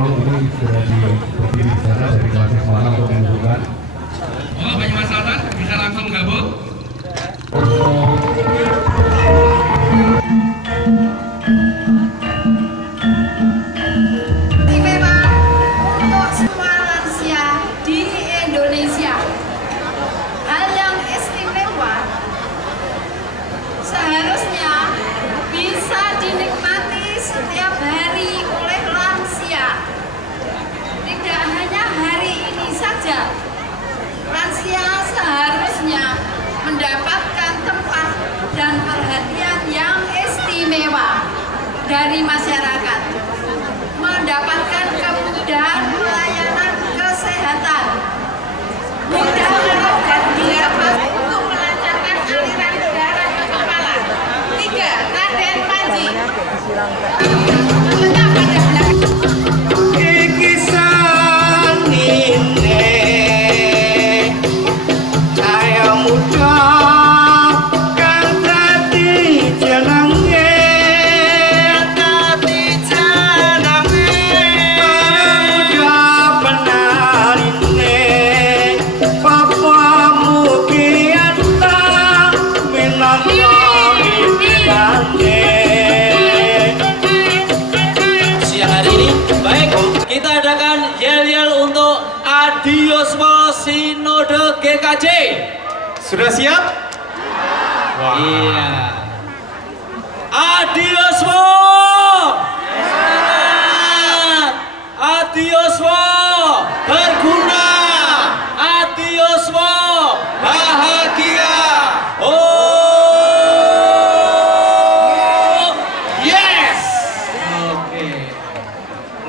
tolong ini segera berdiri di sana dari kelas Semarang untuk menunjukkan. Oh, Banyumas Selatan bisa langsung gabung. Istimewa untuk semua lansia di Indonesia. Hal yang istimewa seharusnya bisa dinikmati setiap hari oleh lansia. Tidak hanya hari ini saja. Lansia seharusnya mendapatkan tempat dan perhatian yang istimewa dari masyarakat, mendapatkan kemudahan pelayanan kesehatan, mudah dan didapat untuk melancarkan aliran darah ke kepala. 3. Raden Panji. Letak pada belakang. Kita adakan yel-yel untuk Adiosmo Sinode GKJ. Sudah siap? Wah. Iya. Adiosmo. Adiosmo berguna. Adiosmo bahagia. Oh, yes. Oke.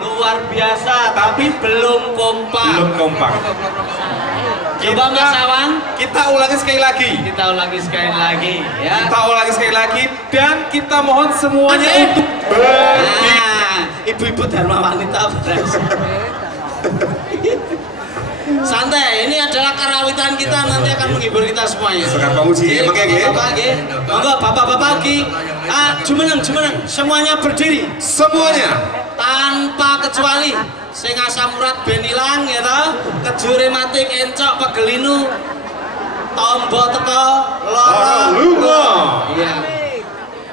Luar biasa, tapi belum kompak. Belum kompak. Coba Mas Awan, kita ulangi sekali lagi. kita ulangi sekali lagi ya. Kita ulangi sekali lagi dan kita mohon semuanya untuk berdiri. Nah, ibu-ibu Dharma Wanita santai, ini adalah karawitan kita, nanti akan menghibur kita semuanya. Sekarang Pak Uji, emang kayak gitu? Monggo bapak-bapak Ki, jumeneng, semuanya berdiri. Semuanya Tanpa kecuali. Sing asam urat ben ilang ya toh, kejure mati encok pegelinu, tombo teko lara lunga. Iya.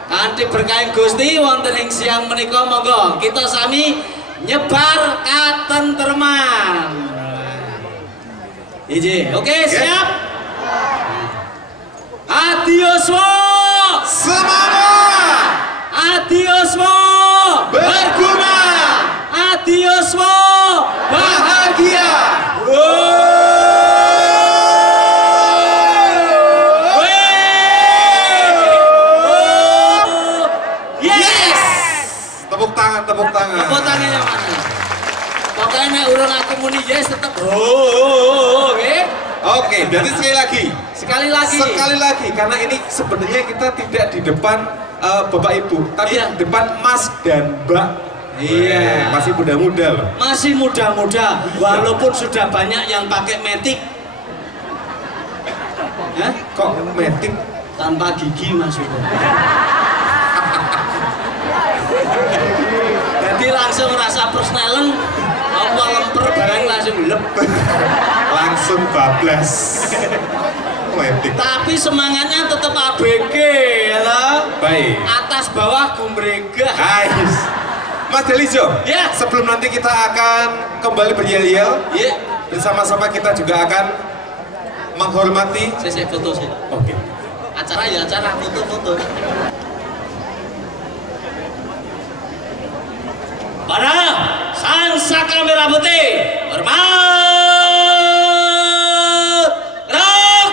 Kanthi berkah Gusti wonten ing siang menika monggo kita sami nyebar katentreman. Iji, oke siap? Adiosmo semangat, Adiosmo berguna, Adiosmo bahagia. Yes. Tepuk tangan, tepuk tangan. Tepuk tangannya mana? Pokoknya urung aku muni yes tetap. Oke. Oke, jadi Sekali lagi. Sekali lagi, karena ini sebenarnya kita tidak di depan Bapak Ibu, tapi Iya. di depan Mas dan Mbak. Iya. Masih muda-muda loh. Masih muda-muda, walaupun sudah banyak yang pakai metik. Hah? Kok metik? Tanpa gigi maksudnya. Jadi langsung rasa persnelen, apa lemper barang langsung lep. Langsung bablas. Metik. Tapi semangatnya tetap ABG ya toh? Baik. Atas bawah gumbrega. Guys, Mas Delijo, Ya. sebelum nanti kita akan kembali beryel-yel, Iya. bersama-sama kita juga akan menghormati. Saya foto sih. Oke. Acara ya acara, foto-foto. Para sang saka merah putih, hormat, gerak.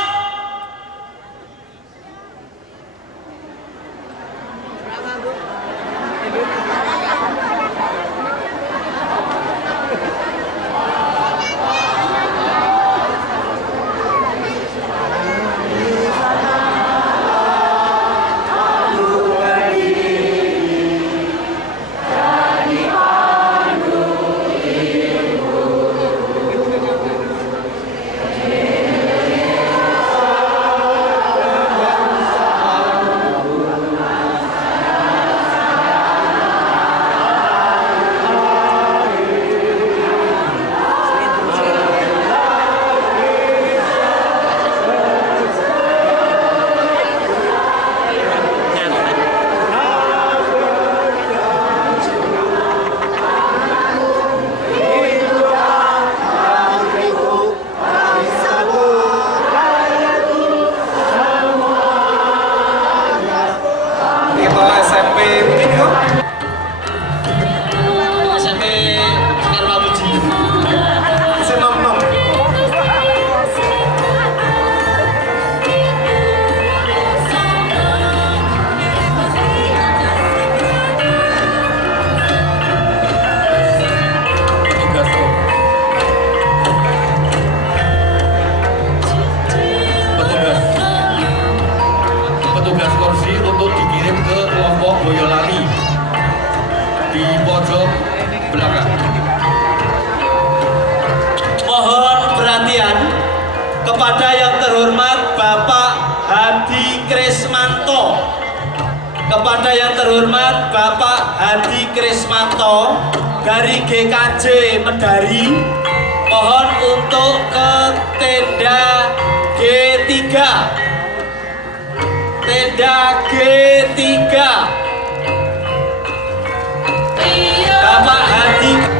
Kepada yang terhormat Bapak Hadi Krismanto dari GKJ Medari, mohon untuk ke tenda G3. Tenda G3. Bapak Hadi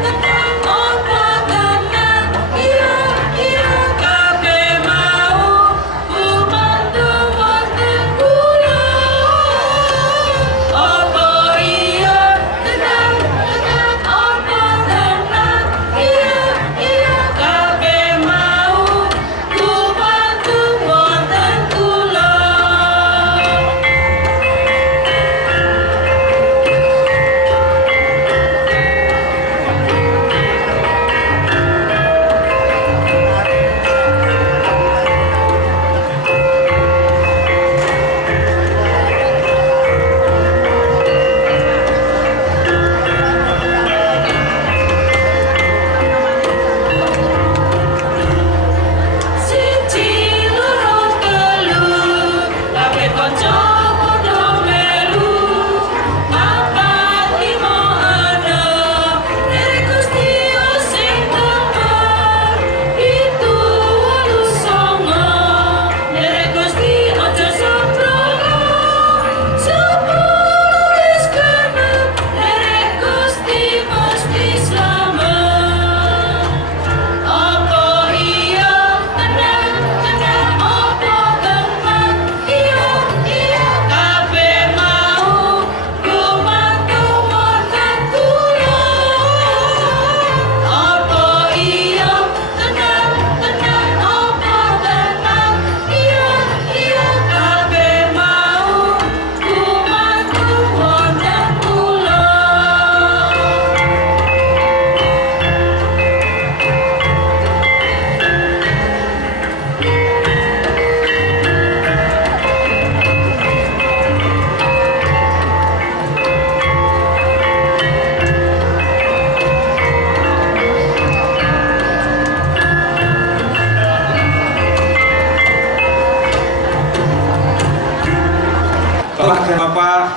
Bapak,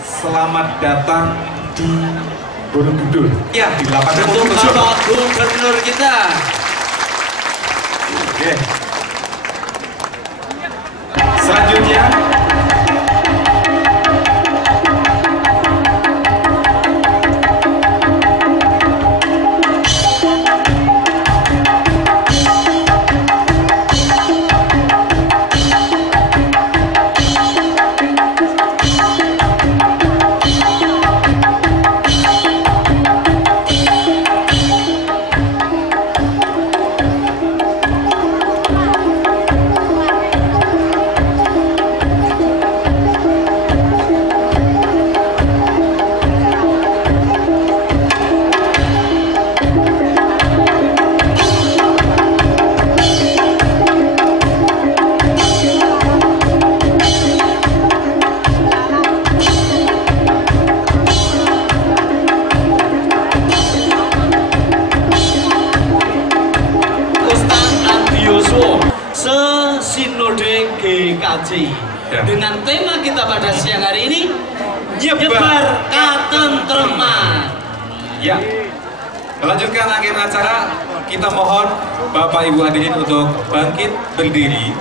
selamat datang di Borobudur. Ya, di lapangan untuk Bapak Gubernur kita. Oke. Selanjutnya Sesinode GKJ Ya. dengan tema kita pada siang hari ini nyebar katentreman. ya, melanjutkan akhir acara, kita mohon Bapak Ibu hadirin untuk bangkit berdiri.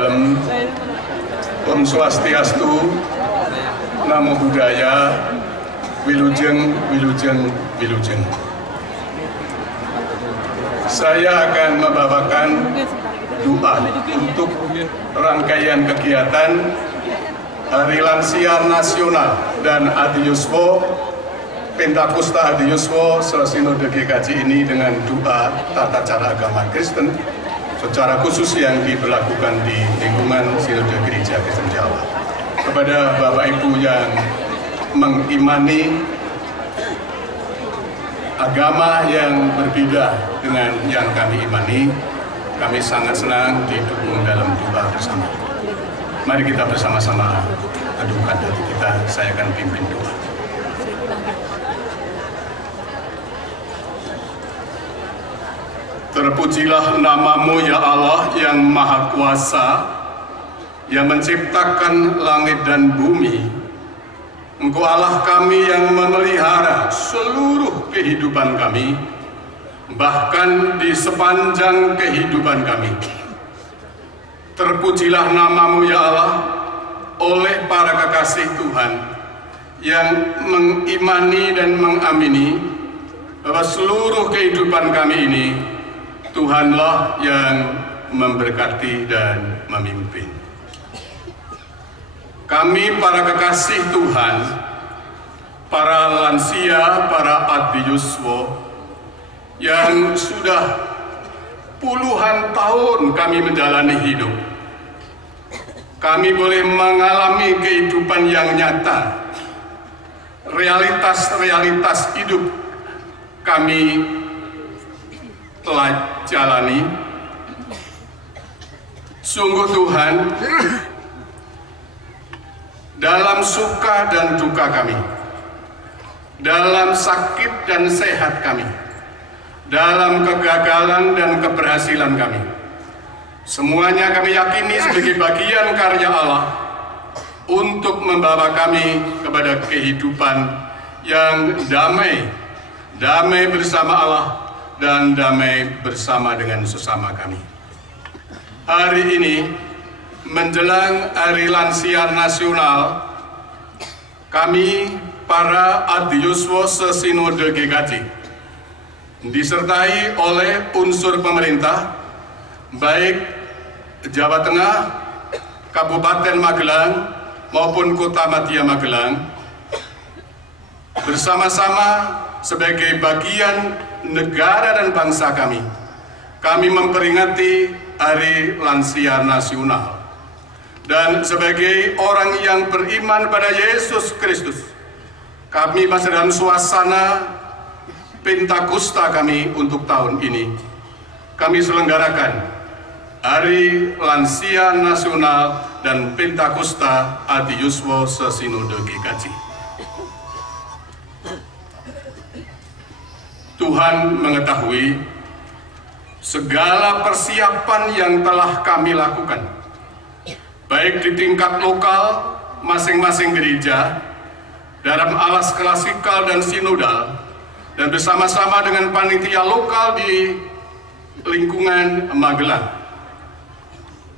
Dalem, Om Swastiastu, Namo Buddhaya, Wilujeng, Wilujeng, Wilujeng. Saya akan membawakan doa untuk rangkaian kegiatan Hari Lansia Nasional dan Adiyuswo Pentakusta Adiyuswo Sesinode GKJ ini dengan doa tata cara agama Kristen secara khusus yang diberlakukan di lingkungan Sinode Gereja Kristen Jawa. Kepada Bapak Ibu yang mengimani agama yang berbeda dengan yang kami imani, kami sangat senang didukung dalam doa bersama. Mari kita bersama-sama teduhkan hati kita, saya akan pimpin doa. Terpujilah namamu ya Allah yang Maha Kuasa, yang menciptakan langit dan bumi. Engkau Allah kami yang memelihara seluruh kehidupan kami, bahkan di sepanjang kehidupan kami. Terpujilah namamu ya Allah oleh para kekasih Tuhan yang mengimani dan mengamini bahwa seluruh kehidupan kami ini Tuhanlah yang memberkati dan memimpin. Kami para kekasih Tuhan, para lansia, para adiyuswo yang sudah puluhan tahun kami menjalani hidup, kami boleh mengalami kehidupan yang nyata, realitas-realitas hidup kami telah jalani. Sungguh Tuhan, dalam suka dan duka kami, dalam sakit dan sehat kami, dalam kegagalan dan keberhasilan kami, semuanya kami yakini sebagai bagian karya Allah untuk membawa kami kepada kehidupan yang damai, damai bersama Allah dan damai bersama dengan sesama kami. Hari ini menjelang Hari Lansia Nasional, kami para adiyuswo sesinode GKJ disertai oleh unsur pemerintah baik Jawa Tengah, Kabupaten Magelang maupun Kota Madya Magelang bersama-sama sebagai bagian negara dan bangsa kami memperingati Hari Lansia Nasional. Dan sebagai orang yang beriman pada Yesus Kristus, kami masih dalam suasana Pentakusta kami untuk tahun ini. Kami selenggarakan Hari Lansia Nasional dan Pentakusta Adiyuswo Sesinode GKJ. Tuhan mengetahui segala persiapan yang telah kami lakukan, baik di tingkat lokal masing-masing gereja, dalam alas klasikal dan sinodal, dan bersama-sama dengan panitia lokal di lingkungan Magelang.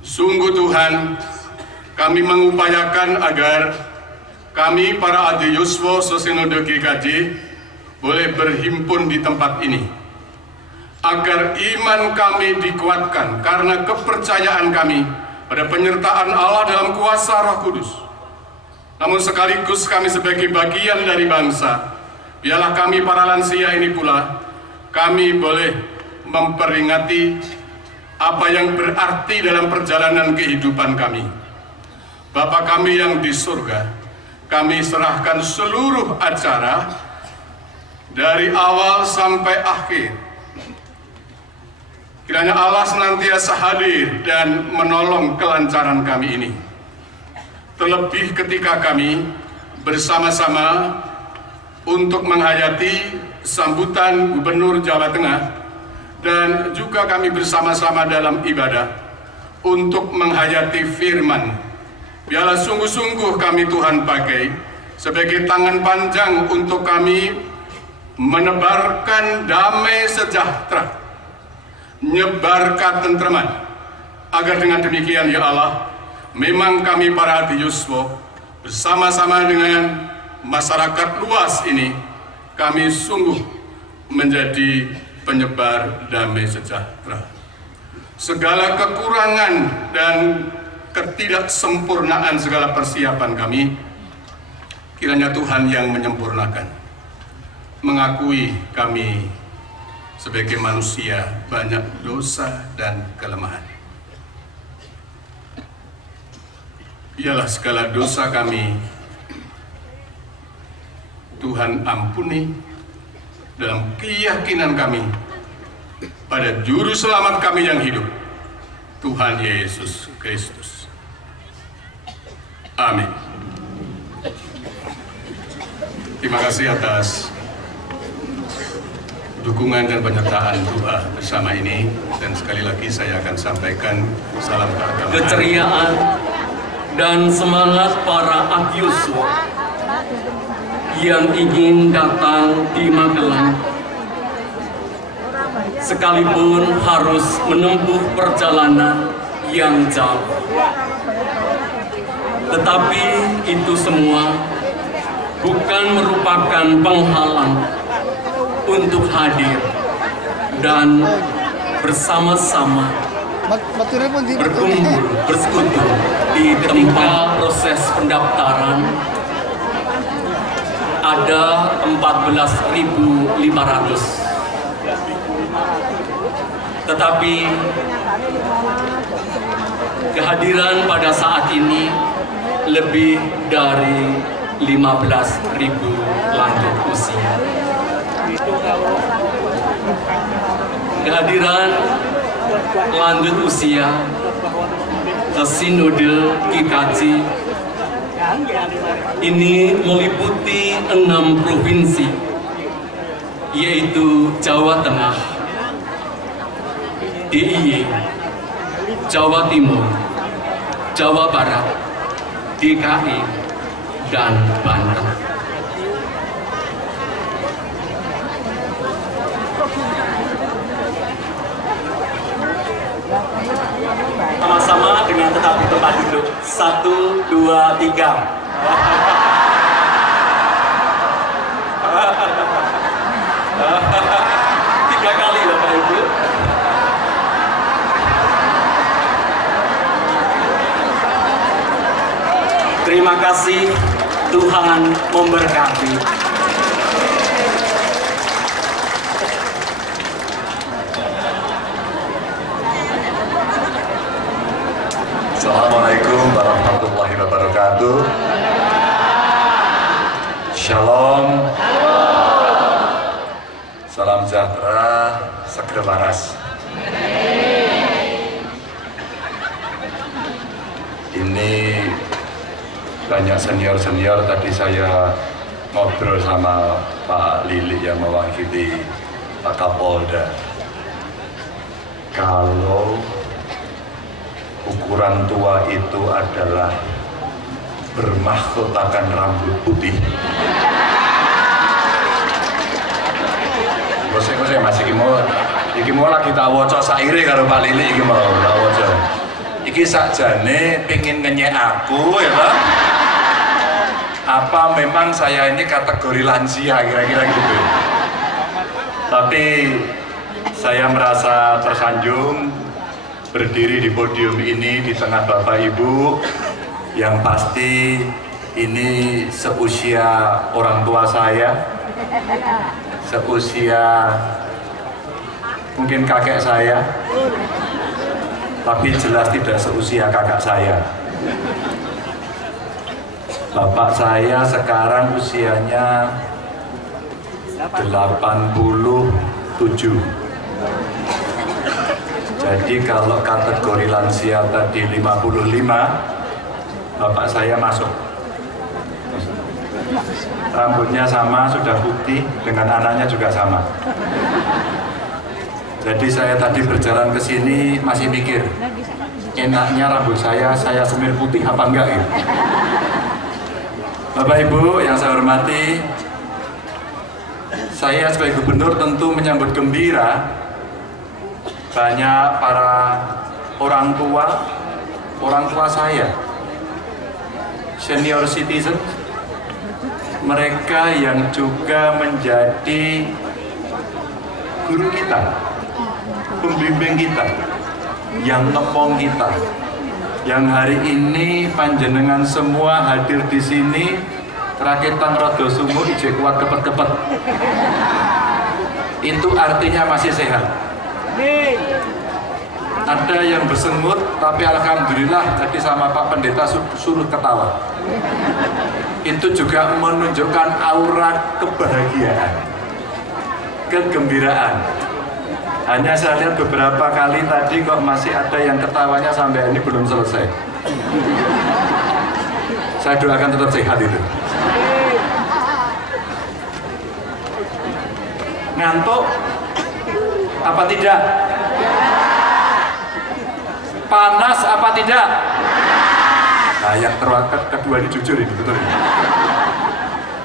Sungguh Tuhan, kami mengupayakan agar kami para adiyuswo sesinode GKJ boleh berhimpun di tempat ini, agar iman kami dikuatkan karena kepercayaan kami pada penyertaan Allah dalam kuasa Roh Kudus. Namun sekaligus kami sebagai bagian dari bangsa, biarlah kami para lansia ini pula, kami boleh memperingati apa yang berarti dalam perjalanan kehidupan kami. Bapa kami yang di surga, kami serahkan seluruh acara dari awal sampai akhir. Kiranya Allah senantiasa hadir dan menolong kelancaran kami ini. Terlebih ketika kami bersama-sama untuk menghayati sambutan Gubernur Jawa Tengah, dan juga kami bersama-sama dalam ibadah untuk menghayati firman. Biarlah sungguh-sungguh kami Tuhan pakai sebagai tangan panjang untuk kami menebarkan damai sejahtera, nyebar ketentraman, agar dengan demikian ya Allah, memang kami para hati Yuswo bersama-sama dengan masyarakat luas ini, kami sungguh menjadi penyebar damai sejahtera. Segala kekurangan dan ketidaksempurnaan segala persiapan kami, kiranya Tuhan yang menyempurnakan. Mengakui kami sebagai manusia banyak dosa dan kelemahan. Biarlah segala dosa kami Tuhan ampuni dalam keyakinan kami pada juru selamat kami yang hidup, Tuhan Yesus Kristus. Amin. Terima kasih atas dukungan dan penyertaan doa bersama ini, dan sekali lagi saya akan sampaikan salam keagamaan. Keceriaan dan semangat para Akyuswo yang ingin datang di Magelang, sekalipun harus menempuh perjalanan yang jauh. Tetapi itu semua bukan merupakan penghalang untuk hadir dan bersama-sama berkumpul, bersekutu di tempat proses pendaftaran. Ada 14.500, tetapi kehadiran pada saat ini lebih dari 15.000 lanjut usia. Kehadiran lanjut usia ke Sinode GKJ ini meliputi 6 provinsi, yaitu Jawa Tengah, DIY, Jawa Timur, Jawa Barat, DKI, dan Banten. Sama-sama dengan tetap di tempat duduk. 1, 2, 3. Tiga kali Bapak Ibu. Terima kasih, Tuhan memberkati. Assalamualaikum warahmatullahi wabarakatuh. Shalom. Salam sejahtera, segera waras. Ini banyak senior-senior, tadi saya ngobrol sama Pak Lili yang mewakili Pak Kapolda. Kalau ukuran tua itu adalah bermahkotakan rambut putih. Saya masih iki mau lagi tak waca saire karo Pak Lili iki mau tak waca. Iki sakjane pengin ngenyek aku ya Pak. Apa memang saya ini kategori lansia kira-kira gitu. Tapi saya merasa tersanjung berdiri di podium ini di tengah Bapak Ibu yang pasti ini seusia orang tua saya, seusia mungkin kakek saya, tapi jelas tidak seusia kakak saya. Bapak saya sekarang usianya 87. Jadi kalau kategori lansia tadi 55, bapak saya masuk. Rambutnya sama, sudah putih, dengan anaknya juga sama. Jadi saya tadi berjalan ke sini masih mikir, enaknya rambut saya semir putih apa enggak ya? Bapak Ibu yang saya hormati, saya sebagai gubernur tentu menyambut gembira banyak para orang tua saya, senior citizen, mereka yang juga menjadi guru kita, pembimbing kita, yang ngepong kita, yang hari ini panjenengan semua hadir di sini, rakitan rodo sumur ije kuat kepet-kepet. Itu artinya masih sehat. Ada yang bersengut, tapi alhamdulillah tadi sama Pak Pendeta suruh ketawa. Itu juga menunjukkan aura kebahagiaan, kegembiraan. Hanya saya lihat beberapa kali tadi kok masih ada yang ketawanya sampai ini belum selesai. Saya doakan tetap sehat itu. Ngantuk apa tidak? Panas apa tidak? Nah, yang kedua ini jujur ini, betul ini.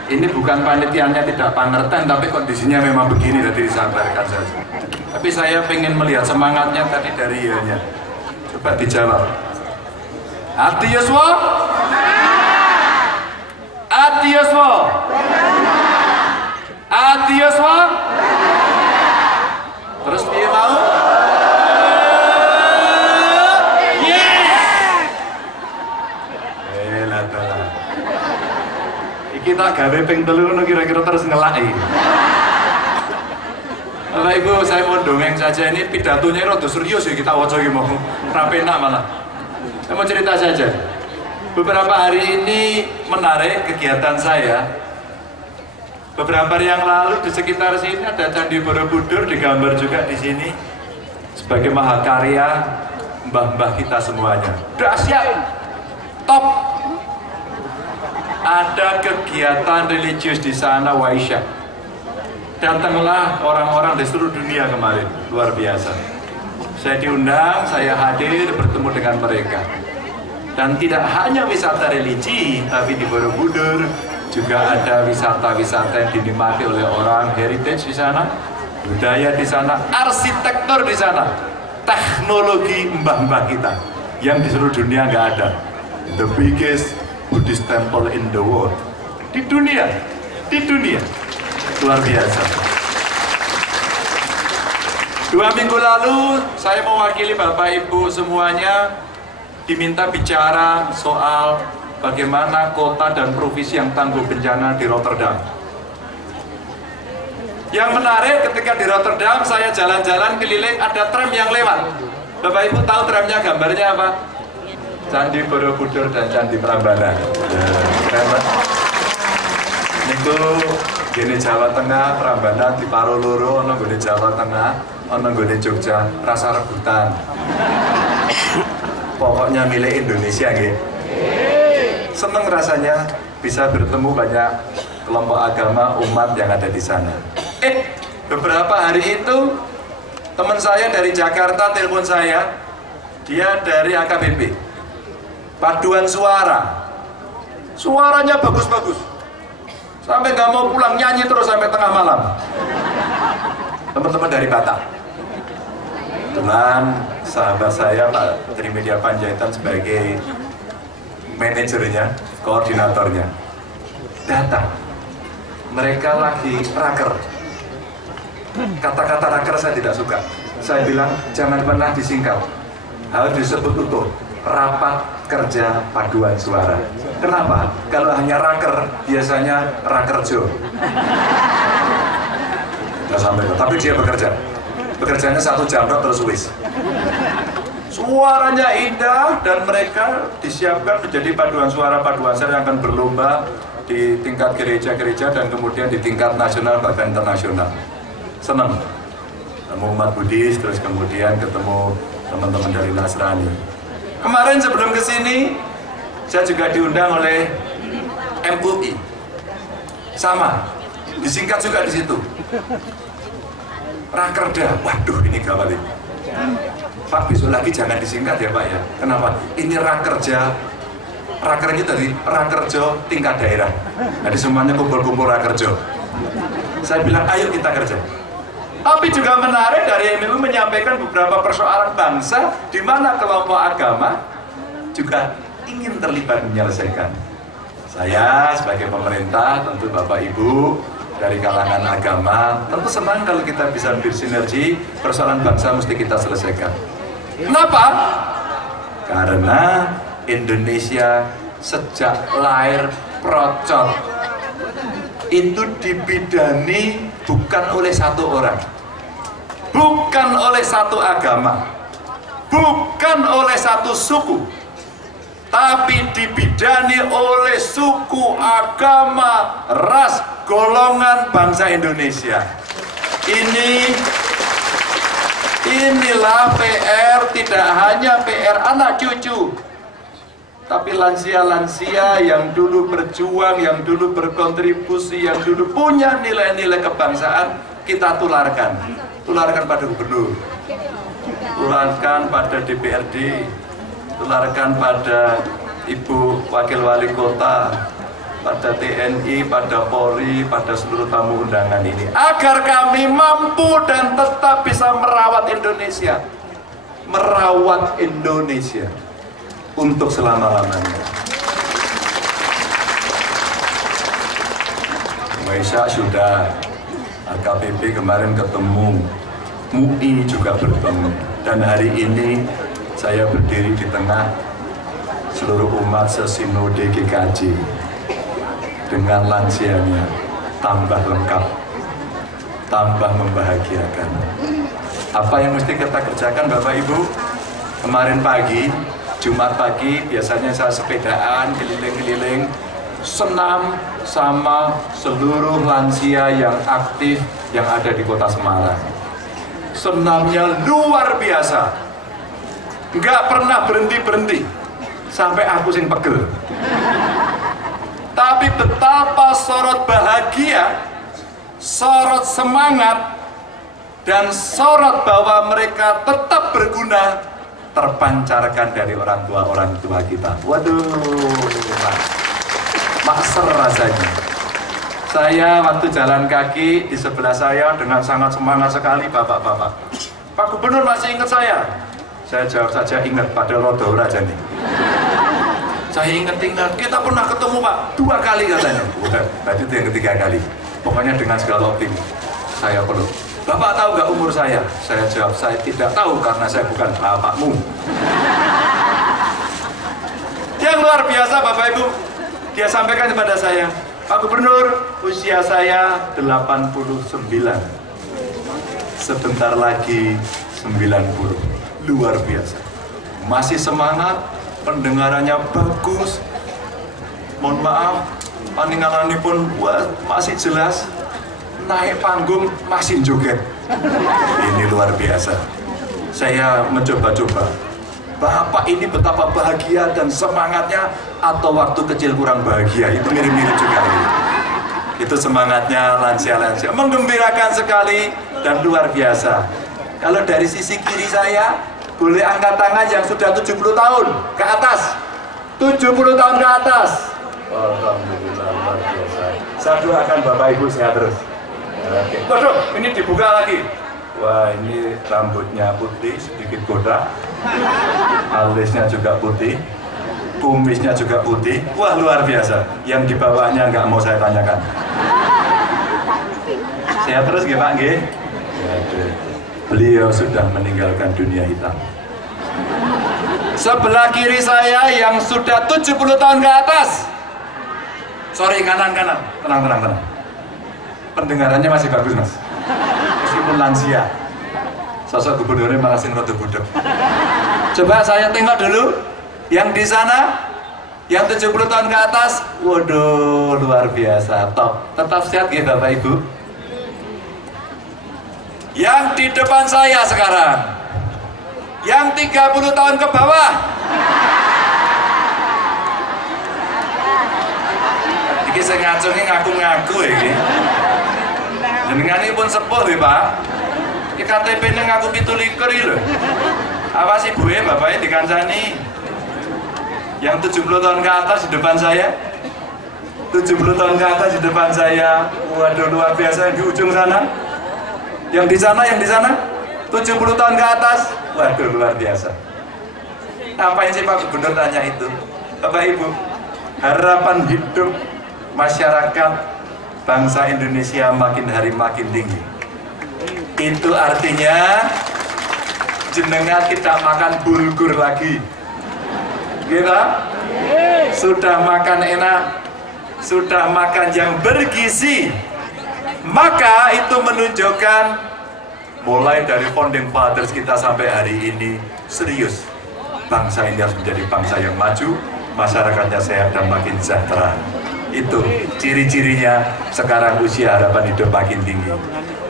Ini bukan panitianya tidak pangerten, tapi kondisinya memang begini, tadi disabarkan saja. Tapi saya pengen melihat semangatnya tadi dari ianya. Coba dijawab. Adi Yoswo? Adi Yoswo? Adi Yoswo? Terus dia mau? Kita gawe ping telu kira-kira terus ngelaki. Bapak Ibu, saya mau dongeng saja, ini pidatonya rada serius ya kita waca iki mau rapenak malah. Saya mau cerita saja. Beberapa hari ini menarik kegiatan saya. Beberapa hari yang lalu di sekitar sini ada Candi Borobudur digambar juga di sini sebagai mahakarya mbah-mbah kita semuanya. Dahsyat, top. Ada kegiatan religius di sana, Waisyah. Datanglah orang-orang di seluruh dunia kemarin, luar biasa. Saya diundang, saya hadir bertemu dengan mereka. Dan tidak hanya wisata religi, tapi di Borobudur juga ada wisata-wisata yang dinikmati oleh orang, heritage di sana, budaya di sana, arsitektur di sana, teknologi mbah-mbah kita yang di seluruh dunia nggak ada. The biggest Buddhist temple in the world, di dunia, luar biasa. 2 minggu lalu saya mewakili Bapak Ibu semuanya diminta bicara soal bagaimana kota dan provinsi yang tangguh bencana di Rotterdam. Yang menarik ketika di Rotterdam saya jalan-jalan keliling ada tram yang lewat. Bapak Ibu tahu tramnya gambarnya apa? Candi Borobudur dan Candi Prambanan. Niku gini Jawa Tengah, Prambanan di Paro Loro, ono gini Jawa Tengah, ono gini Jogja, rasa rebutan. Pokoknya milik Indonesia gitu. Seneng rasanya bisa bertemu banyak kelompok agama umat yang ada di sana. Beberapa hari itu teman saya dari Jakarta telepon saya, dia dari AKBP. Paduan suara, suaranya bagus-bagus, sampai nggak mau pulang nyanyi terus sampai tengah malam. Teman-teman dari Batak, kebetulan sahabat saya Pak Trimedia Panjaitan sebagai manajernya, koordinatornya, datang. Mereka lagi raker. Kata-kata raker saya tidak suka. Saya bilang jangan pernah disingkat, harus disebut utuh. Rapat kerja paduan suara. Kenapa? Kalau hanya raker, biasanya rakerjo. Nggak sampai, tapi dia bekerja. Bekerjanya 1 jam terus wis. Suaranya indah dan mereka disiapkan menjadi paduan suara yang akan berlomba di tingkat gereja-gereja dan kemudian di tingkat nasional bahkan internasional. Senang. Ketemu umat Buddhis, terus kemudian ketemu teman-teman dari Nasrani. Kemarin sebelum kesini, saya juga diundang oleh MUI. Sama, disingkat juga di situ. Rakerda, waduh ini gawat ini. Pak besok lagi jangan disingkat ya Pak ya. Kenapa? Ini rakerja, rakernya dari rakerjo tingkat daerah. Jadi semuanya kumpul-kumpul rakerjo. Saya bilang ayo kita kerja. Tapi juga menarik dari MLU menyampaikan beberapa persoalan bangsa di mana kelompok agama juga ingin terlibat menyelesaikan. Saya sebagai pemerintah, tentu Bapak Ibu dari kalangan agama, tentu senang kalau kita bisa bersinergi, persoalan bangsa mesti kita selesaikan. Kenapa? Karena Indonesia sejak lahir procot itu dibidani bukan oleh satu orang, bukan oleh satu agama, bukan oleh satu suku, tapi dibidani oleh suku, agama, ras, golongan bangsa Indonesia. Inilah PR, tidak hanya PR anak cucu, tapi lansia-lansia yang dulu berjuang, yang dulu berkontribusi, yang dulu punya nilai-nilai kebangsaan, kita tularkan pada gubernur, tularkan pada DPRD, tularkan pada Ibu Wakil Wali Kota, pada TNI, pada Polri, pada seluruh tamu undangan ini, agar kami mampu dan tetap bisa merawat Indonesia untuk selama-lamanya. Maisha sudah, AKBP kemarin ketemu, MUI juga bertemu, dan hari ini saya berdiri di tengah seluruh umat sesinode GKJ dengan lansianya, tambah lengkap, tambah membahagiakan. Apa yang mesti kita kerjakan Bapak Ibu? Kemarin pagi, Jumat pagi, biasanya saya sepedaan, keliling-keliling, senam sama seluruh lansia yang aktif yang ada di Kota Semarang. Senamnya luar biasa, nggak pernah berhenti-berhenti, sampai aku sing pegel. Tapi betapa sorot bahagia, sorot semangat, dan sorot bahwa mereka tetap berguna terpancarkan dari orang tua kita. Waduh, makser rasanya. Saya waktu jalan kaki di sebelah saya dengan sangat semangat sekali bapak-bapak. Pak Gubernur masih ingat saya? Saya jawab saja ingat, pada rodo raja nih. Saya ingat, kita pernah ketemu Pak 2 kali katanya. Bukan, berarti itu yang ketiga kali. Pokoknya dengan segala optimis saya peluk. Bapak tahu nggak umur saya? Saya jawab, saya tidak tahu karena saya bukan bapakmu. Yang luar biasa Bapak Ibu, dia sampaikan kepada saya, Pak Gubernur, usia saya 89. Sebentar lagi 90. Luar biasa. Masih semangat, pendengarannya bagus. Mohon maaf, paningalannya pun masih jelas. Naik panggung masih joget. Ini luar biasa. Saya mencoba-coba. Bapak ini betapa bahagia dan semangatnya, atau waktu kecil kurang bahagia, itu mirip-mirip juga. Itu semangatnya lansia-lansia, menggembirakan sekali dan luar biasa. Kalau dari sisi kiri saya, boleh angkat tangan yang sudah 70 tahun ke atas. 70 tahun ke atas. Alhamdulillah, luar biasa. Saya doakan Bapak Ibu sehat terus. Waduh, ini dibuka lagi. Wah, ini rambutnya putih, sedikit botak. Alisnya juga putih. Kumisnya juga putih. Wah, luar biasa. Yang di bawahnya nggak mau saya tanyakan. Sehat terus, Pak G? Beliau sudah meninggalkan dunia hitam. Sebelah kiri saya yang sudah 70 tahun ke atas. Sorry, kanan. Tenang. Pendengarannya masih bagus, Mas. Meskipun lansia. Sosok gubernurnya malah sing rada budek. Coba saya tengok dulu yang di sana, yang 70 tahun ke atas. Waduh, luar biasa, top. Tetap sehat ya Bapak Ibu. Yang di depan saya sekarang, yang 30 tahun ke bawah. Iki sing ngacungi ngaku-ngaku iki. Jenenganipun sepuh lho, Pak. Iki KTP-ne ngaku 17 iki lho. Awas ibuke bapaknya dikancani. Yang 70 tahun ke atas di depan saya. 70 tahun ke atas di depan saya. Waduh, luar biasa di ujung sana. Yang di sana 70 tahun ke atas. Waduh, luar biasa. Apa yang sih Pak Gubernur tanya itu? Bapak Ibu, harapan hidup masyarakat bangsa Indonesia makin hari makin tinggi. Itu artinya jenengan tidak makan bulgur lagi. Gitu? Sudah makan enak, sudah makan yang bergizi. Maka itu menunjukkan mulai dari founding fathers kita sampai hari ini serius. Bangsa ini harus menjadi bangsa yang maju, masyarakatnya sehat dan makin sejahtera. Itu ciri-cirinya sekarang usia harapan hidup makin tinggi.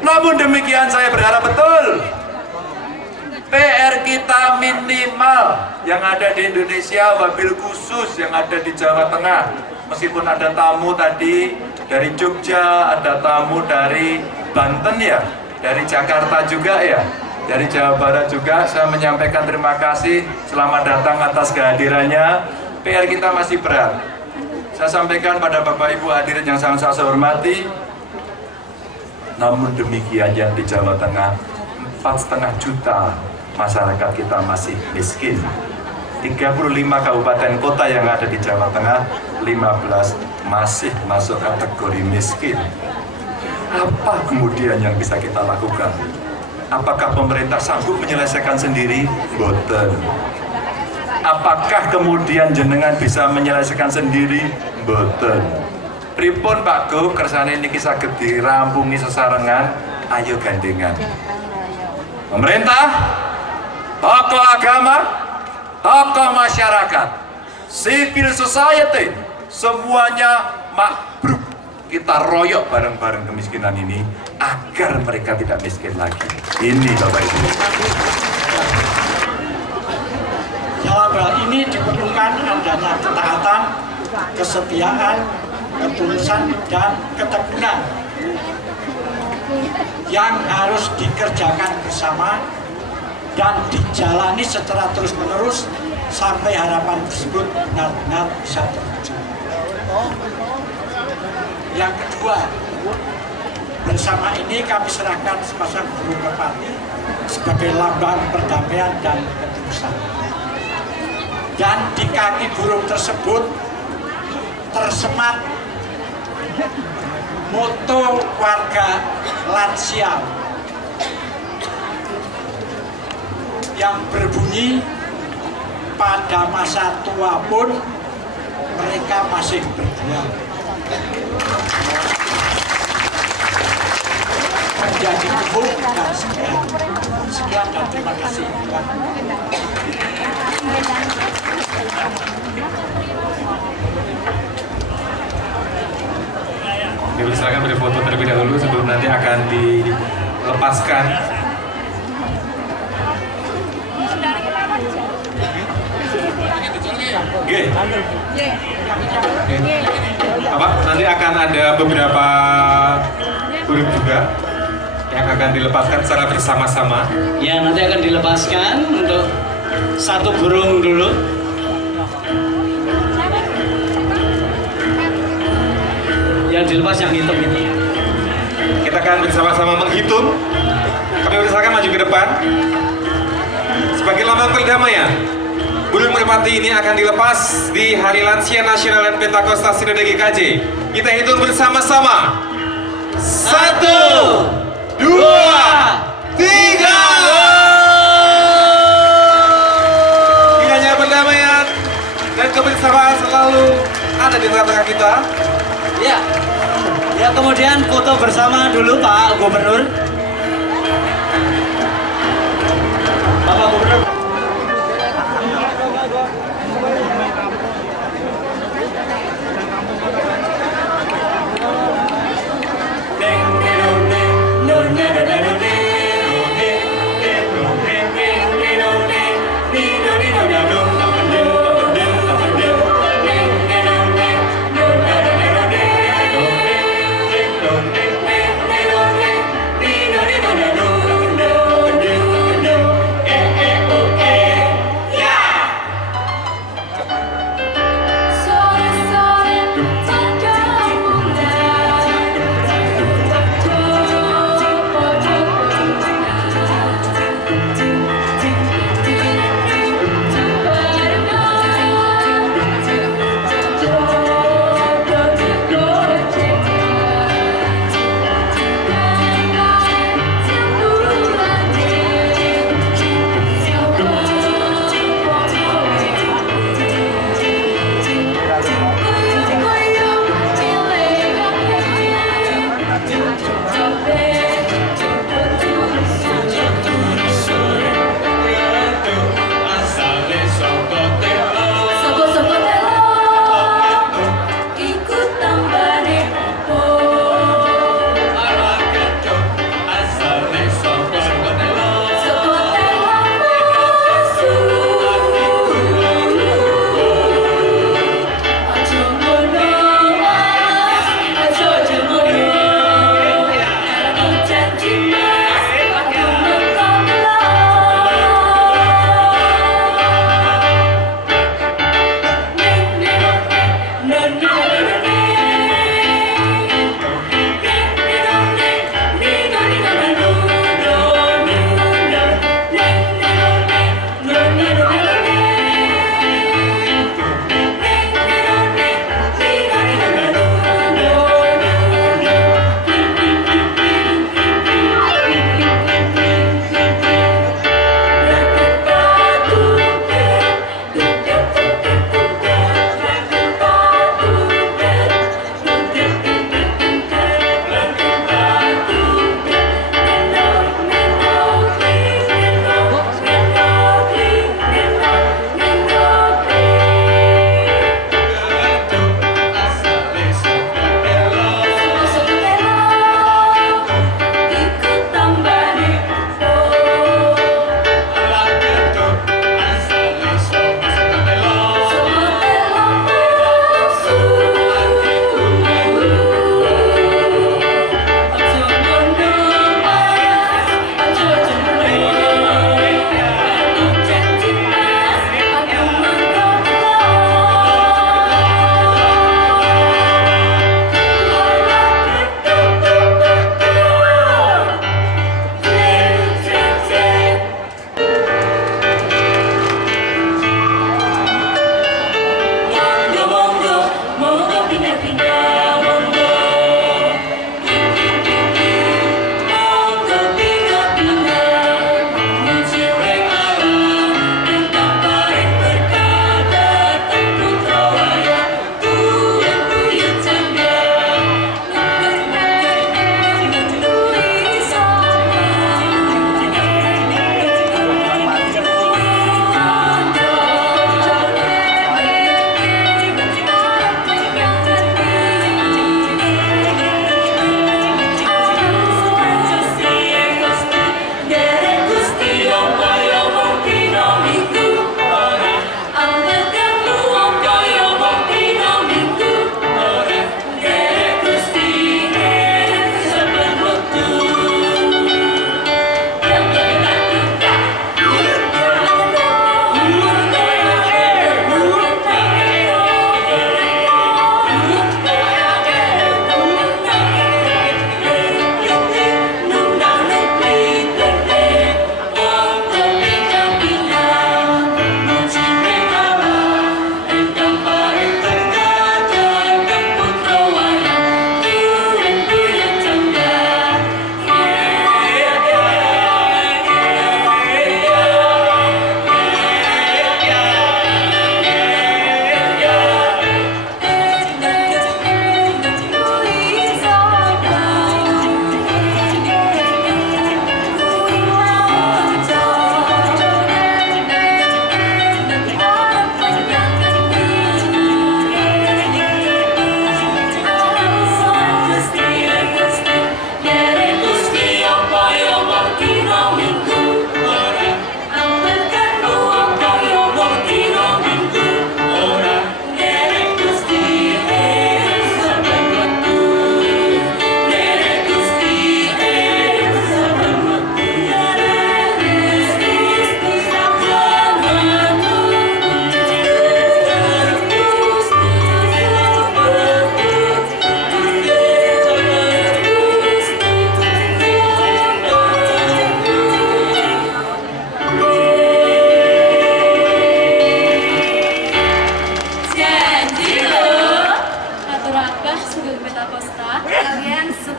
Namun demikian saya berharap betul PR kita minimal yang ada di Indonesia, wabil khusus yang ada di Jawa Tengah. Meskipun ada tamu tadi dari Jogja, ada tamu dari Banten ya, dari Jakarta juga ya, dari Jawa Barat juga, saya menyampaikan terima kasih, selamat datang atas kehadirannya. PR kita masih berat. Saya sampaikan pada Bapak Ibu hadirin yang sangat saya hormati, namun demikian yang di Jawa Tengah 4,5 juta masyarakat kita masih miskin. 35 kabupaten kota yang ada di Jawa Tengah, 15 masih masuk kategori miskin. Apa kemudian yang bisa kita lakukan? Apakah pemerintah sanggup menyelesaikan sendiri? Boten. Apakah kemudian jenengan bisa menyelesaikan sendiri? Boten. Pripun Pak Go, kersane niki saged dirampungi sesarengan, ayo gandengan. Pemerintah, tokoh agama, tokoh masyarakat, civil society, semuanya mabruk. Kita royok bareng-bareng kemiskinan ini agar mereka tidak miskin lagi. Ini Bapak Ibu. Dalam hal ini diperlukan adanya ketaatan, kesetiaan, ketulusan, dan ketekunan yang harus dikerjakan bersama dan dijalani secara terus-menerus sampai harapan tersebut benar-benar bisa terwujud. Yang kedua, bersama ini kami serahkan sepasang burung merpati sebagai lambang perdamaian dan ketulusan. Dan di kaki burung tersebut tersemat moto warga lansia yang berbunyi, pada masa tua pun mereka masih berjuang. Menjadi tumbuh dan sekian. Sekian dan terima kasih. Silakan berfoto terlebih dahulu sebelum nanti akan dilepaskan. Oke. Apa? Nanti akan ada beberapa burung juga yang akan dilepaskan secara bersama-sama. Ya, nanti akan dilepaskan untuk satu burung dulu. Yang dilepas yang hitam ini. Kita akan bersama-sama menghitung. Kami persilakan maju ke depan. Sebagai lambang perdamaian, burung merpati ini akan dilepas di Hari Lansia Nasional dan Pentakosta Sinode GKJ. Kita hitung bersama-sama. 1, 2, 3. Kiranya perdamaian dan kebersamaan selalu ada di tengah-tengah kita. Ya, ya kemudian foto bersama dulu Pak Gubernur. Bapak Gubernur.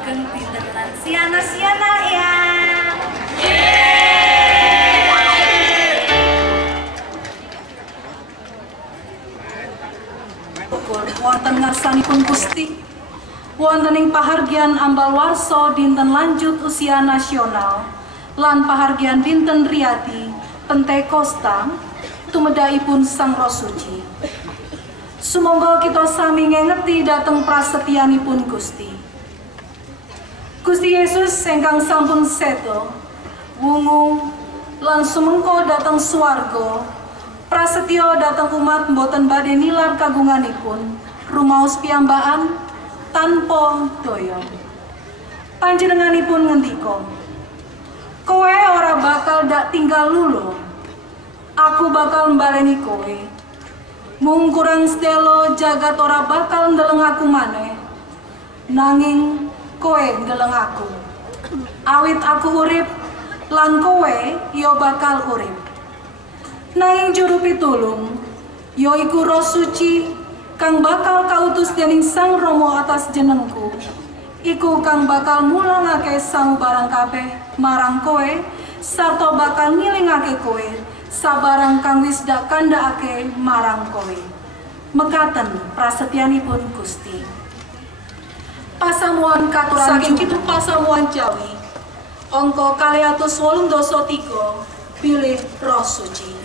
ageng dinten lansia nasional ya. Wonten ngarsanipun Gusti, wonten ing pahargyan ambal warsa dinten lanjut usia nasional lan pahargyan dinten riyadi Pentekosta tumedakipun Sang Roh Suci. Sumangga kita sami ngengeti dhateng prasetyanipun Gusti. Gusti Yesus ingkang sampun sedo wungu lan sumengko dhateng swarga, prasetyo dhateng umat boten badhe nilar kagunganipun rumaos piyambakan tanpa daya. Panjenenganipun ngendika, kowe ora bakal dak tinggal lulu, aku bakal mbaleni kowe. Mung kurang sedelo jagat ora bakal ndeleng aku maneh, nanging kowe ndeleng aku. Awit aku urip lan kowe ya bakal urip. Nanging juru pitulung yaiku Roh Suci kang bakal kautus dening Sang Rama atas jenengku, iku kang bakal mulangake samubarang kabeh marang kowe sarta bakal ngilingake kowe sabarang kang wis dak kandhakake marang kowe. Mekaten prasetyanipun Gusti. Pasamuan katuran saking kitu pasamuan Jawi angka 283 pilih Roh Suci.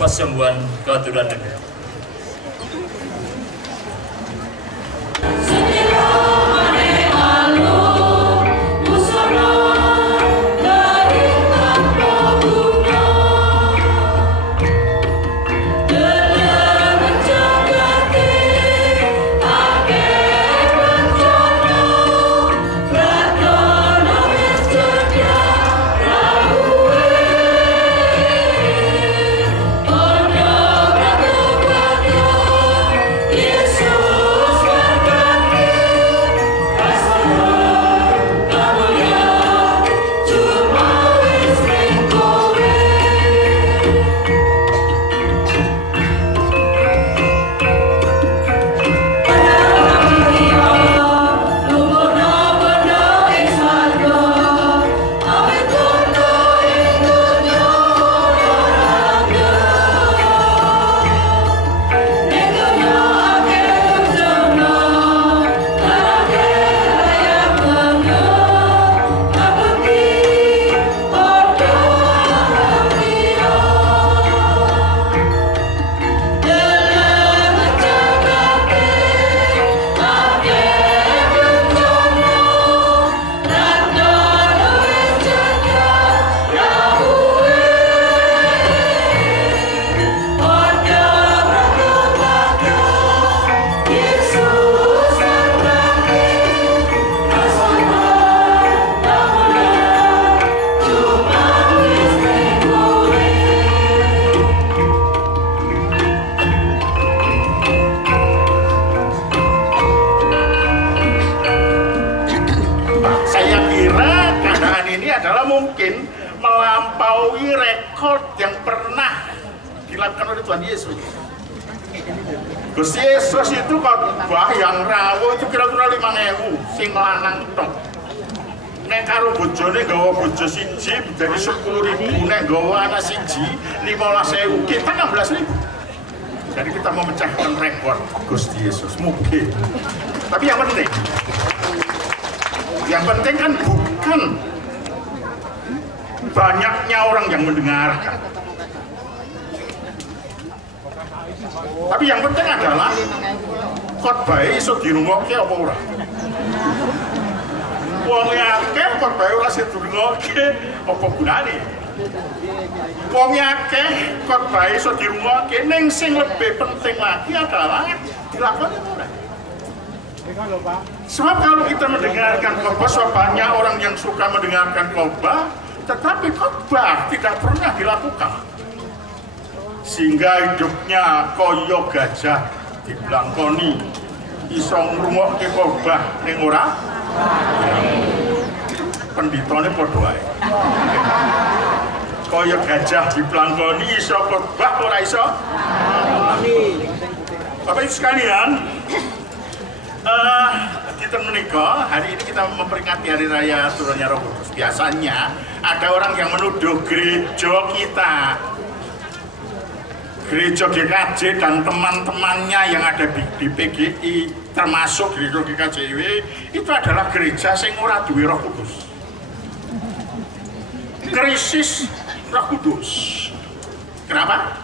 Pasembuhan keaturan negara. melampaui rekor yang pernah dilakukan oleh Tuhan Yesus. Gusti Yesus itu khotbah yang rawuh itu kira-kira 5.000 sing lanang tok. Nek karo bojone nggawa bojo siji jadi 10.000, nek nggawa anak siji 15.000, kita 16.000. Jadi kita memecahkan rekor Gusti Yesus mungkin. Tapi yang penting kan bukan banyaknya orang yang mendengarkan. Tapi yang penting adalah khotbah iso dirungokke apa ora. Wong akeh khotbah ora iso dirungokke apa gunane. Wong akeh khotbah iso dirungokke ning sing lebih penting lagi adalah dilakoni ora. Sebab kalau kita mendengarkan khotbah, banyak orang yang suka mendengarkan khotbah, tetapi khotbah tidak pernah dilakukan. Sehingga hidupnya koyo gajah diblangkoni, iso ngrungokke khotbah ning ora. Penditone padha ae. Koyo gajah diblangkoni iso khotbah ora iso. Bapak Ibu sekalian, kita menikah, hari ini kita memperingati hari raya turunnya Roh Kudus. Biasanya ada orang yang menuduh gereja kita, gereja GKJ dan teman-temannya yang ada di PGI, termasuk gereja GKJW, itu adalah gereja sing ora duwe Roh Kudus. Krisis Roh Kudus. Kenapa?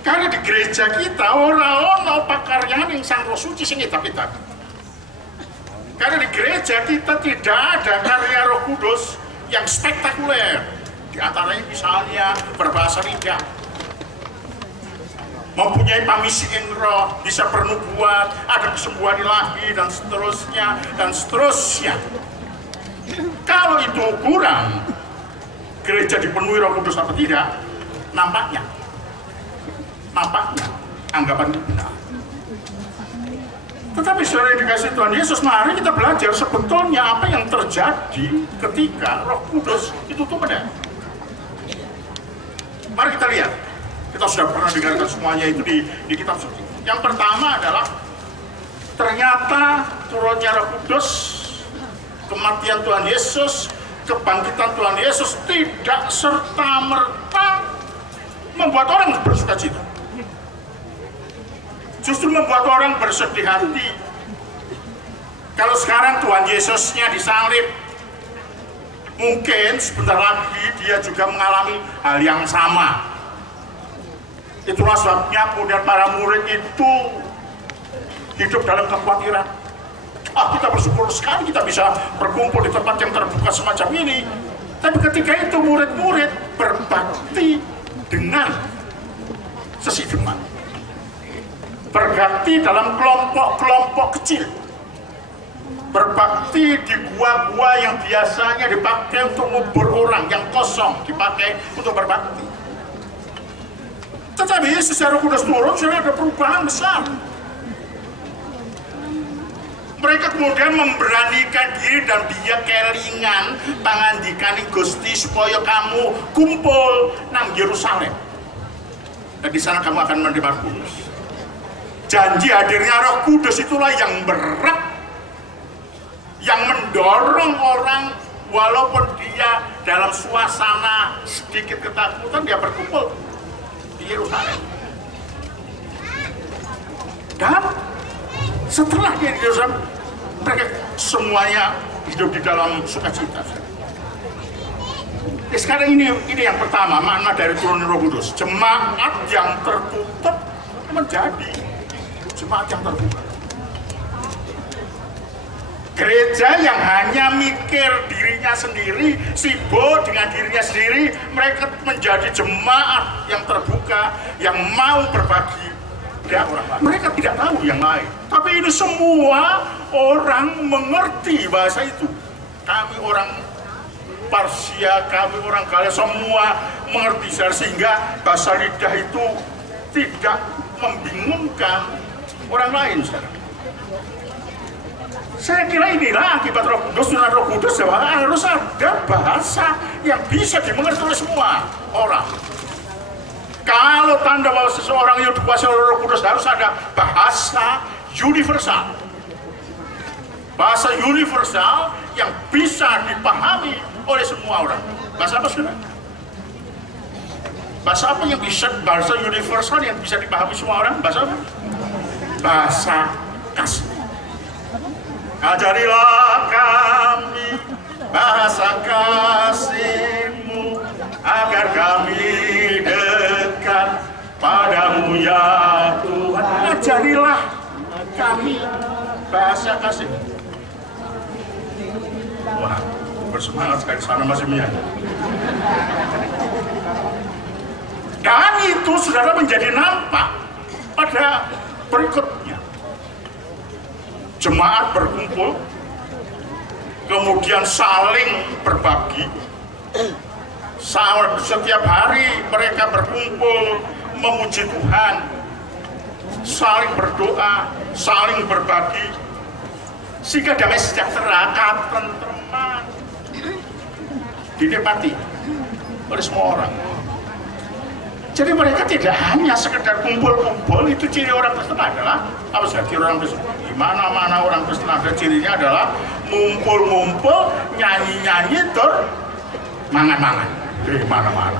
Karena di gereja kita ora ono pakaryan yang Sang Roh Suci sing kitab-kitab. Karena di gereja kita tidak ada karya Roh Kudus yang spektakuler. Di antaranya misalnya berbahasa lidah, mempunyai pamisi roh, bisa bernubuat, ada kesembuhan ilahi dan seterusnya dan seterusnya. Kalau itu kurang, gereja dipenuhi Roh Kudus atau tidak, nampaknya anggapan itu benar. Tetapi saudara yang dikasih Tuhan Yesus, mari kita belajar sebetulnya apa yang terjadi ketika Roh Kudus itu benar. Mari kita lihat. Kita sudah pernah dengarkan semuanya itu di kitab suci. Yang pertama adalah ternyata turunnya Roh Kudus, kematian Tuhan Yesus, kebangkitan Tuhan Yesus tidak serta-merta membuat orang bersuka cita. Justru membuat orang bersedih hati. Kalau sekarang Tuhan Yesusnya disalib, mungkin sebentar lagi dia juga mengalami hal yang sama. Itulah sebabnya kemudian para murid itu hidup dalam kekhawatiran. Kita bersyukur sekali kita bisa berkumpul di tempat yang terbuka semacam ini. Tapi ketika itu murid-murid berbakti dengan sesiduman, berbakti dalam kelompok-kelompok kecil, berbakti di gua-gua yang biasanya dipakai untuk ngubur orang, yang kosong dipakai untuk berbakti. Tetapi secara Kudus turun, sudah ada perubahan besar. Mereka kemudian memberanikan diri dan dia kelingan pangandikaning Gusti supaya kamu kumpul nang Yerusalem. Dan di sana kamu akan menerima Kudus. Janji hadirnya Roh Kudus itulah yang berat, yang mendorong orang walaupun dia dalam suasana sedikit ketakutan, dia berkumpul di Yerusalem. Dan setelah dia di Yerusalem, mereka semuanya hidup di dalam sukacita. Sekarang ini yang pertama, makna dari turun Roh Kudus. Jemaat yang tertutup menjadi jemaat yang terbuka. Gereja yang hanya mikir dirinya sendiri, sibuk dengan dirinya sendiri, mereka menjadi jemaat yang terbuka, yang mau berbagi dengan orang lain. Mereka tidak tahu yang lain, tapi ini semua orang mengerti bahasa itu. Kami orang Parsia, kami orang Galia, semua mengerti, sehingga bahasa lidah itu tidak membingungkan orang lain sekarang. Saya kira inilah akibat Roh Kudus. Dengan Roh Kudus harus ada bahasa yang bisa dimengerti oleh semua orang. Kalau tanda bahwa seseorang yang dikuasai oleh Roh Kudus harus ada bahasa universal. Bahasa universal yang bisa dipahami oleh semua orang. Bahasa apa saudara? Bahasa apa yang bisa, bahasa universal yang bisa dipahami semua orang? Bahasa apa? Bahasa kasih. Ajarilah kami bahasa kasih-Mu agar kami dekat padamu ya Tuhan. Ajarilah kami bahasa kasih. Wah, bersemangat sekali sana masih menyanyi. Dan itu saudara menjadi nampak pada berikutnya. Jemaat berkumpul, kemudian saling berbagi. Setiap hari mereka berkumpul memuji Tuhan, saling berdoa, saling berbagi, sehingga damai sejahtera, ketenteraman dinikmati oleh semua orang. Jadi mereka tidak hanya sekedar kumpul-kumpul, itu ciri orang Kristen adalah apa sih? Ciri orang Kristen di mana-mana orang Kristen ada cirinya adalah ngumpul-ngumpul, nyanyi-nyanyi, mangan-mangan di mana-mana.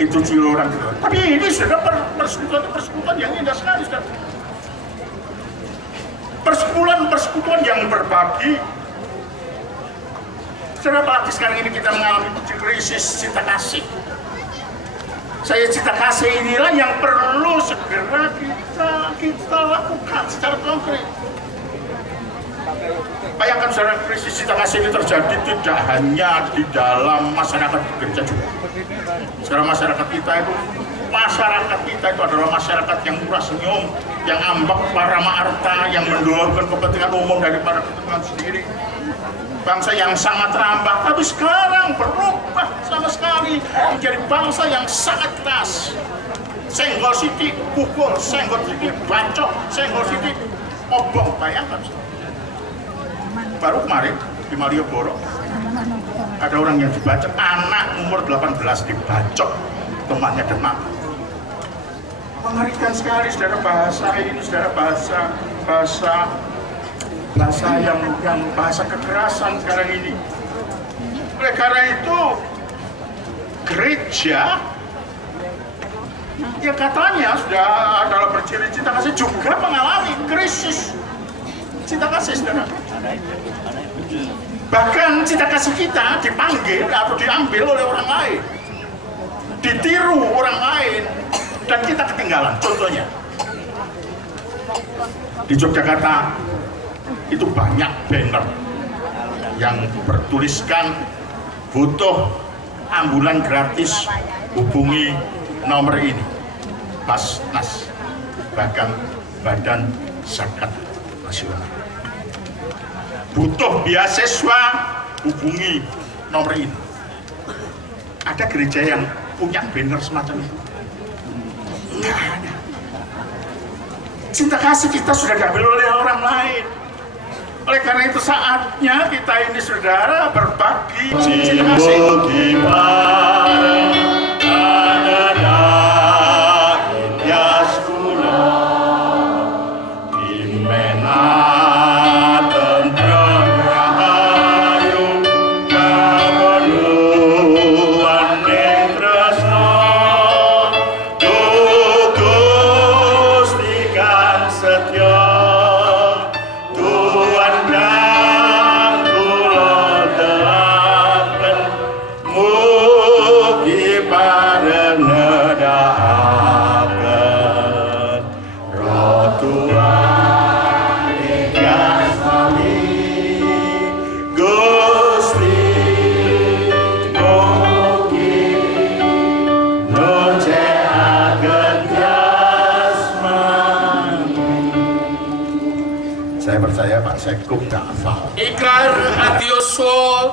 Itu ciri orang Kristen. Tapi ini sudah persekutuan yang indah sekali, saudara. Persekutuan yang berbagi. Saudara, apalagi sekarang ini kita mengalami krisis cinta kasih. Saya cinta kasih inilah yang perlu segera kita lakukan secara konkret. Bayangkan saudara, krisis cinta kasih ini terjadi tidak hanya di dalam masyarakat gereja juga. Sekarang masyarakat kita itu adalah masyarakat yang murah senyum, yang ambak parama arta, yang mendahulukan kepentingan umum daripada kepentingan sendiri. Bangsa yang sangat ramah, tapi sekarang berubah sama sekali menjadi bangsa yang sangat keras. Senggol sidik, pukul, senggol sidik, bacok, senggol sidik, obong. Bayangkan. Baru kemarin di Malioboro ada orang yang dibacok, anak umur 18 dibacok, temannya demam. Mengerikan sekali saudara bahasa ini, saudara, bahasa yang bahasa kekerasan sekarang ini. Oleh karena itu gereja yang katanya sudah adalah berciri cinta kasih juga mengalami krisis cinta kasih, saudara. Bahkan cinta kasih kita dipanggil atau diambil oleh orang lain, ditiru orang lain, dan kita ketinggalan. Contohnya di Yogyakarta itu banyak banner yang bertuliskan butuh ambulan gratis, hubungi nomor ini, Basnas, bahkan Badan Zakat Nasional. Butuh beasiswa, hubungi nomor ini. Ada gereja yang punya banner semacam itu? Nggak ada. Cinta kasih kita sudah diambil oleh orang lain. Oleh karena itu saatnya kita ini saudara berbagi cinta kasih. Saya percaya Pak Sekuk nggak hafal. Ikrar Adioso.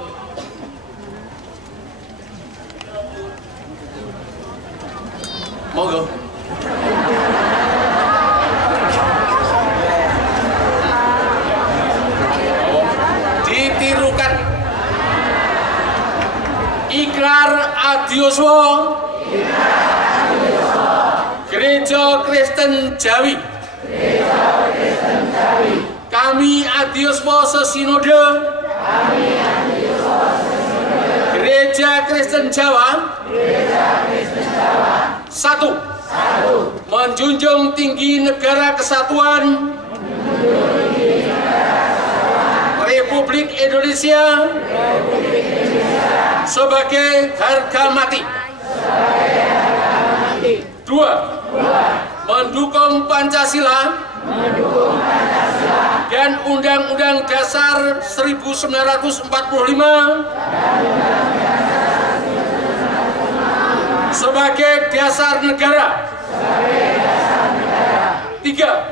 Monggo. Adioswa Gereja Kristen Jawi. Kami Adioswa Sesinode Gereja Kristen Jawa. Satu, menjunjung tinggi negara kesatuan Republik Indonesia sebagai harga mati. Dua, mendukung Pancasila dan Undang-Undang Dasar 1945 sebagai dasar negara. Tiga,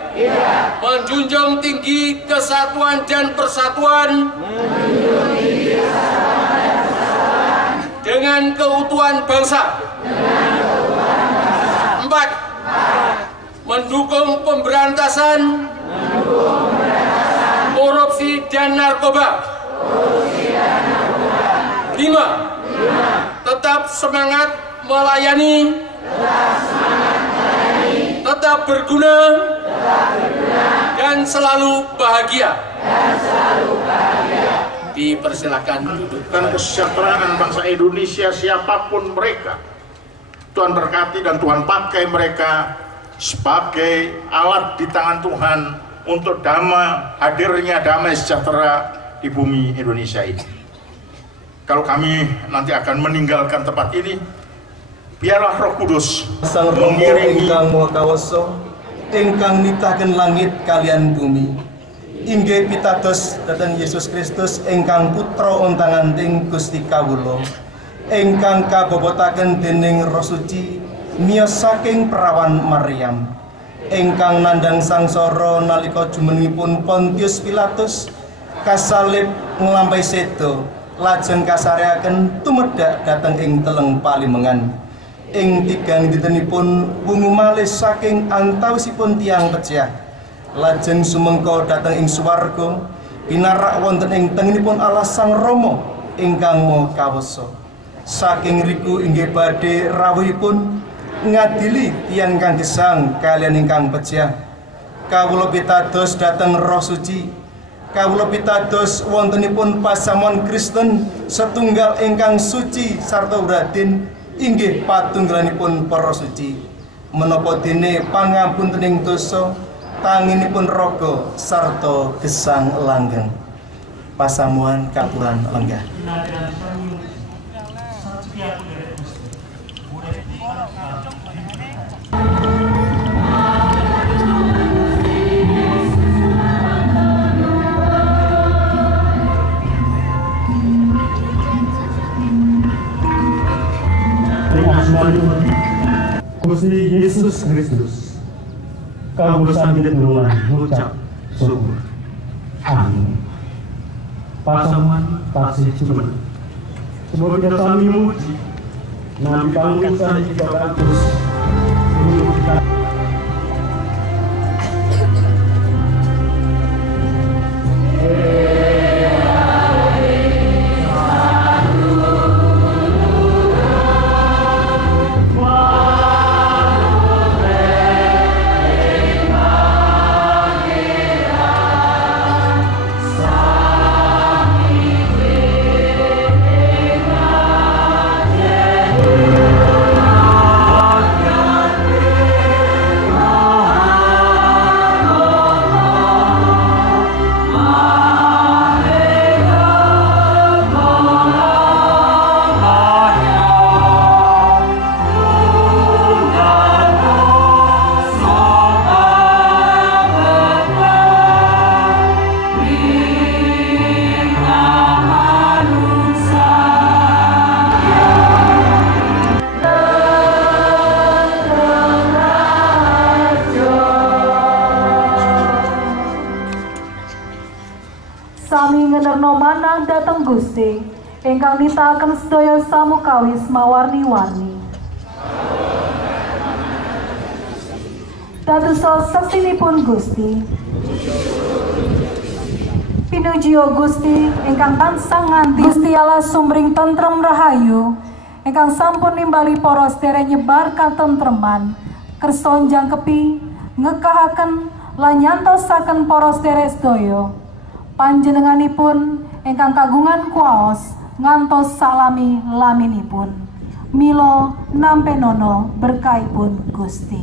menjunjung tinggi kesatuan dan persatuan dengan keutuhan bangsa. Empat, mendukung pemberantasan korupsi dan narkoba. Lima, tetap semangat melayani, tetap berguna, dan selalu bahagia. Dipersilakan duduk. Dan kesejahteraan bangsa Indonesia siapapun mereka, Tuhan berkati dan Tuhan pakai mereka sebagai alat di tangan Tuhan untuk hadirnya damai sejahtera di bumi Indonesia ini. Kalau kami nanti akan meninggalkan tempat ini, biarlah Roh Kudus mengiringi ingkang maha kawasa ingkang nitaken langit kalian bumi. Inggih pitados dhateng Yesus Kristus ingkang putra ontang-anting Gusti kawula, ingkang kabobotaken dening Roh Suci miyos saking perawan Maryam, ingkang nandhang sangsara nalika jumenengipun Pontius Pilatus kasalib nglampahi seda, lajeng kasareaken tumedhak dhateng ing teleng palimengan. Ing tigang dintenipun wungu malih saking antawisipun tiang pejah, lajeng sumengko dhateng ing swarga pinarak wonten ing tengenipun Allah Sang Rama ingkang maha kawasa. Saking riku inggih badhe rawuhipun ngadili tiyang kang gesang kalian ingkang pejah. Kawula pitados dhateng Roh Suci, kawula pitados wontenipun pasamuan Kristen setunggal ingkang suci sarta uradin inggih patunggalanipun para suci, menapa dene pangampuntening dosa tanginipun raga sarta gesang langgeng. Pasamuan katuran lenggah. Gusti Yesus Kristus, kawula sami tetulungan ngucap syukur. Amin. Pasamuan taksih cuman. Semoga kita sami muji, nami pangurusan kita bagus. Sami ngenerno manah dateng Gusti ingkang nitaken sedaya samukawis mawarni-warni. Dadosa seksinipun Gusti, pinujio Gusti ingkang tansah nganti Gusti Allah sumring tentrem rahayu ingkang sampun nimbali para sedherek nyebar katentreman kersa njangkepi ngekahaken lan nyantosaken para sedherek sedaya panjenenganipun ingkang kagungan kuwaos ngantos salami laminipun. Mila nampi nono berkahipun Gusti.